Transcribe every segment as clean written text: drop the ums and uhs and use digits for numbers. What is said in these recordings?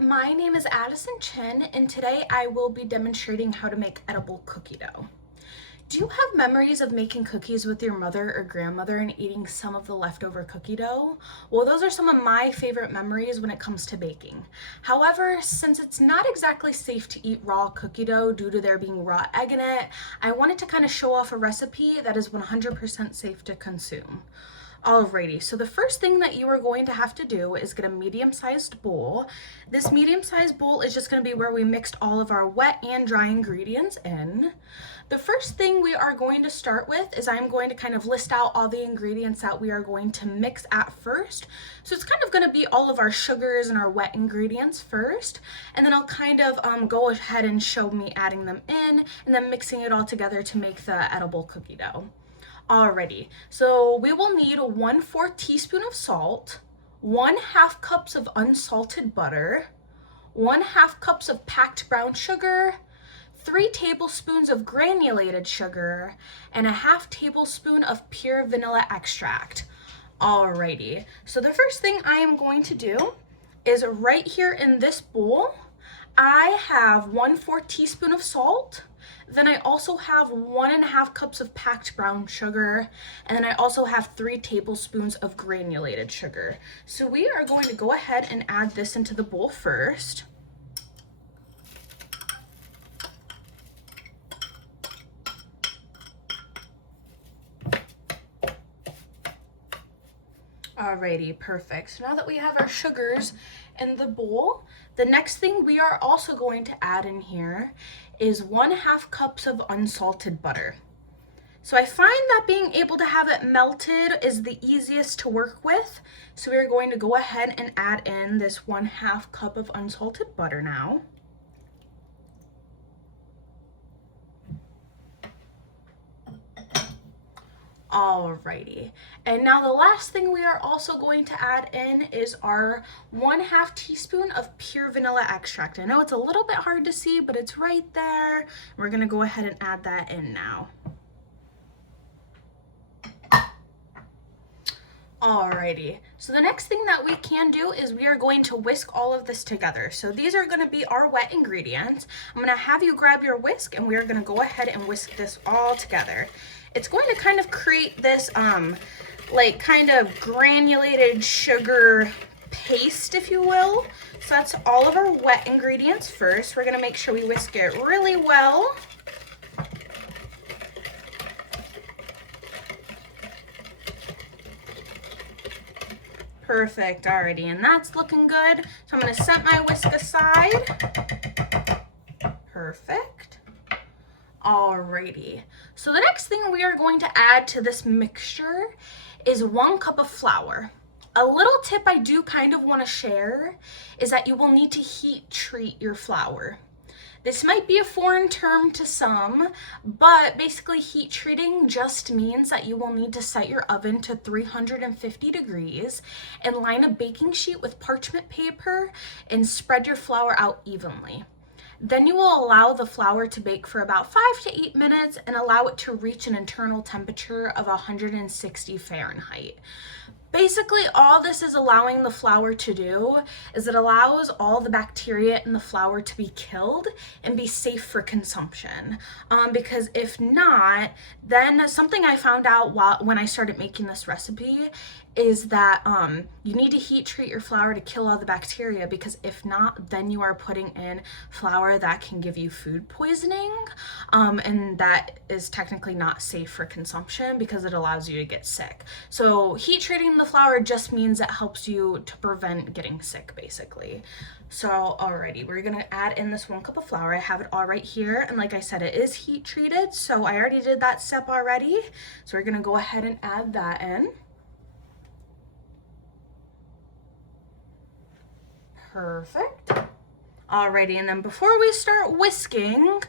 my name is Addison Chin, and today I will be demonstrating how to make edible cookie dough. Do you have memories of making cookies with your mother or grandmother and eating some of the leftover cookie dough? Well, those are some of my favorite memories when it comes to baking. However, since it's not exactly safe to eat raw cookie dough due to there being raw egg in it, I wanted to kind of show off a recipe that is 100% safe to consume. Alrighty, so the first thing that you are going to have to do is get a medium-sized bowl. This medium-sized bowl is just going to be where we mixed all of our wet and dry ingredients in. The first thing we are going to start with is I'm going to kind of list out all the ingredients that we are going to mix at first. So it's kind of going to be all of our sugars and our wet ingredients first, and then I'll kind of go ahead and show me adding them in and then mixing it all together to make the edible cookie dough. Alrighty, so we will need 1/4 teaspoon of salt, 1/2 cups of unsalted butter, 1/2 cups of packed brown sugar, 3 tablespoons of granulated sugar, and a 1/2 tablespoon of pure vanilla extract. Alrighty, so the first thing I am going to do is right here in this bowl, I have 1/4 teaspoon of salt. Then I also have 1.5 cups of packed brown sugar, and then I also have 3 tablespoons of granulated sugar. So we are going to go ahead and add this into the bowl first. Alrighty, perfect. So now that we have our sugars in the bowl, the next thing we are also going to add in here is 1/2 cups of unsalted butter. So I find that being able to have it melted is the easiest to work with. So we're going to go ahead and add in this 1/2 cup of unsalted butter now. Alrighty, and now the last thing we are also going to add in is our 1/2 teaspoon of pure vanilla extract. I know it's a little bit hard to see, but it's right there. We're gonna go ahead and add that in now. Alrighty, so the next thing that we can do is we are going to whisk all of this together. So these are gonna be our wet ingredients. I'm gonna have you grab your whisk and we are gonna go ahead and whisk this all together. It's going to kind of create this like kind of granulated sugar paste, if you will. So that's all of our wet ingredients first. We're gonna make sure we whisk it really well. Perfect, already, and that's looking good. So I'm gonna set my whisk aside. Perfect. Alrighty, so the next thing we are going to add to this mixture is 1 cup of flour. A little tip I do kind of want to share is that you will need to heat treat your flour. This might be a foreign term to some, but basically heat treating just means that you will need to set your oven to 350 degrees and line a baking sheet with parchment paper and spread your flour out evenly. Then you will allow the flour to bake for about 5 to 8 minutes and allow it to reach an internal temperature of 160 Fahrenheit. Basically, all this is allowing the flour to do is it allows all the bacteria in the flour to be killed and be safe for consumption. Because if not, then something I found out when I started making this recipe is that you need to heat treat your flour to kill all the bacteria, because if not, then you are putting in flour that can give you food poisoning, and that is technically not safe for consumption because it allows you to get sick. So heat treating the flour just means it helps you to prevent getting sick, basically. So alrighty, we're gonna add in this 1 cup of flour. I have it all right here, and like I said, it is heat treated, so I already did that step already. So we're gonna go ahead and add that in. Perfect. Alrighty, and then before we start whisking,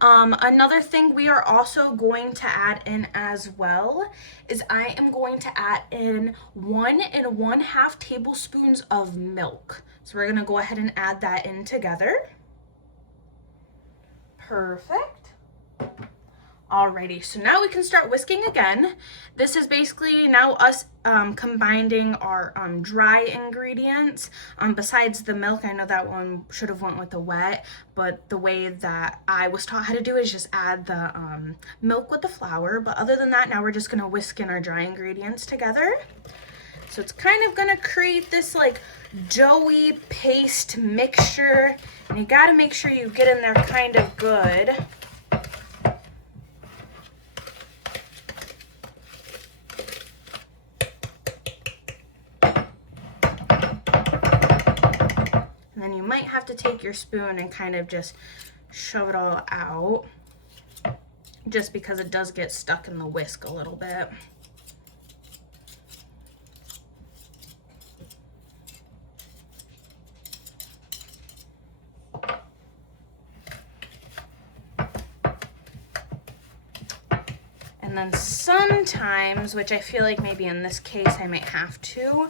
another thing we are also going to add in as well is I am going to add in 1 1/2 tablespoons of milk. So we're gonna go ahead and add that in together. Perfect. Alrighty, so now we can start whisking again. This is basically now us combining our dry ingredients. Besides the milk, I know that one should have went with the wet, but the way that I was taught how to do is just add the milk with the flour. But other than that, now we're just gonna whisk in our dry ingredients together. So it's kind of gonna create this like doughy paste mixture, and you gotta make sure you get in there kind of good. And then you might have to take your spoon and kind of just shove it all out, just because it does get stuck in the whisk a little bit. And then sometimes, which I feel like maybe in this case I might have to,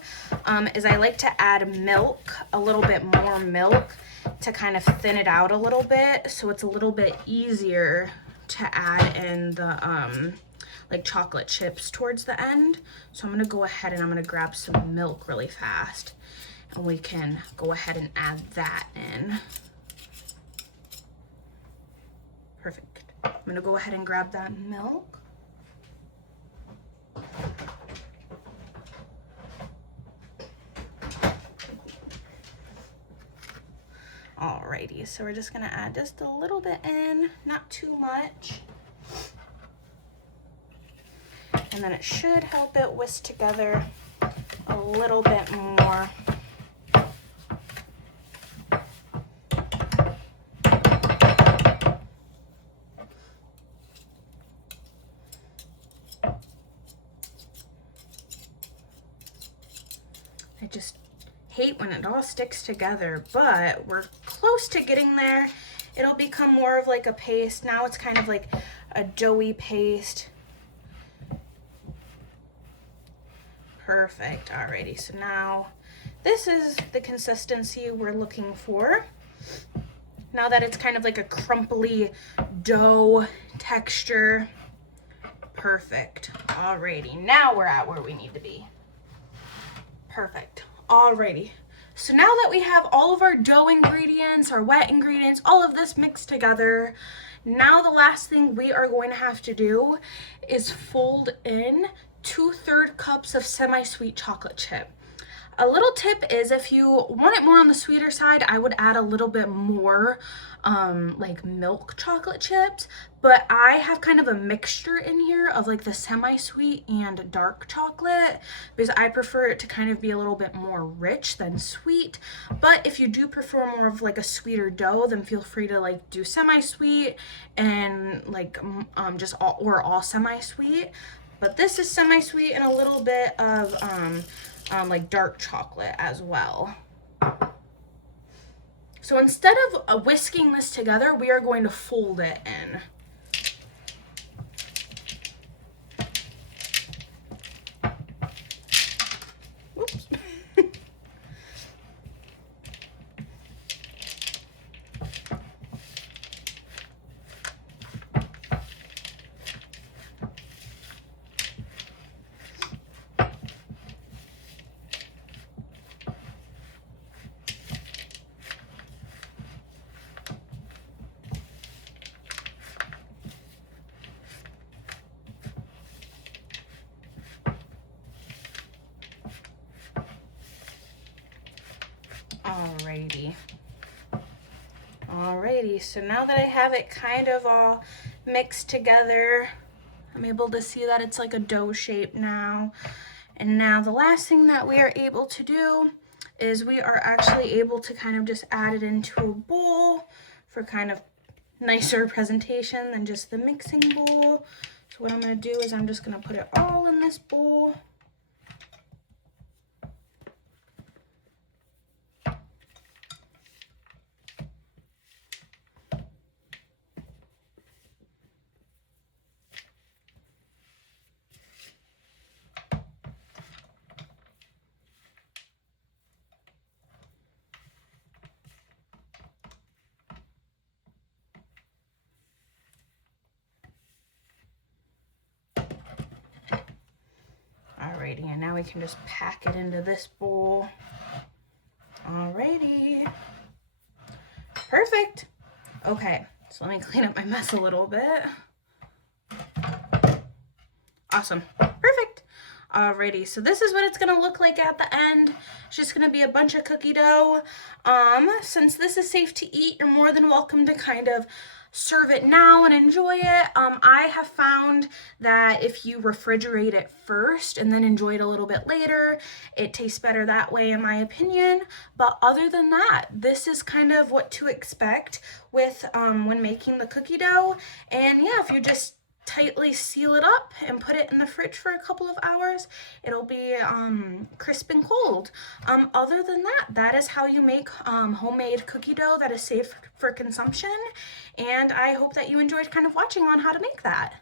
is I like to add milk, a little bit more milk, to kind of thin it out a little bit, so it's a little bit easier to add in the like chocolate chips towards the end. So I'm gonna go ahead and I'm gonna grab some milk really fast, and we can go ahead and add that in. Perfect. I'm gonna go ahead and grab that milk. Alrighty, so we're just gonna add just a little bit in, not too much. And then it should help it whisk together a little bit more. I just hate when it all sticks together, but we're close to getting there. It'll become more of like a paste. Now it's kind of like a doughy paste. Perfect. Alrighty, so now this is the consistency we're looking for. Now that it's kind of like a crumply dough texture. Perfect. Alrighty, now we're at where we need to be. Perfect. Alrighty. So now that we have all of our dough ingredients, our wet ingredients, all of this mixed together, now the last thing we are going to have to do is fold in 2/3 cups of semi-sweet chocolate chip. A little tip is if you want it more on the sweeter side, I would add a little bit more like milk chocolate chips, but I have kind of a mixture in here of like the semi-sweet and dark chocolate because I prefer it to kind of be a little bit more rich than sweet. But if you do prefer more of like a sweeter dough, then feel free to like do semi-sweet and like just all semi-sweet. But this is semi-sweet and a little bit of like dark chocolate as well. So instead of whisking this together, we are going to fold it in. Oops. Alrighty, so now that I have it kind of all mixed together, I'm able to see that it's like a dough shape now. And now the last thing that we are able to do is we are actually able to kind of just add it into a bowl for kind of nicer presentation than just the mixing bowl. So what I'm going to do is I'm just going to put it all in this bowl. now we can just pack it into this bowl. Alrighty. Perfect. Okay, so let me clean up my mess a little bit. Awesome. Perfect. Alrighty, so this is what it's gonna look like at the end. It's just gonna be a bunch of cookie dough. Since this is safe to eat, you're more than welcome to kind of serve it now and enjoy it. I have found that if you refrigerate it first and then enjoy it a little bit later, it tastes better that way in my opinion. But other than that, this is kind of what to expect with when making the cookie dough. And yeah, if you just tightly seal it up and put it in the fridge for a couple of hours, it'll be crisp and cold. Other than that, that is how you make homemade cookie dough that is safe for consumption, and I hope that you enjoyed kind of watching on how to make that.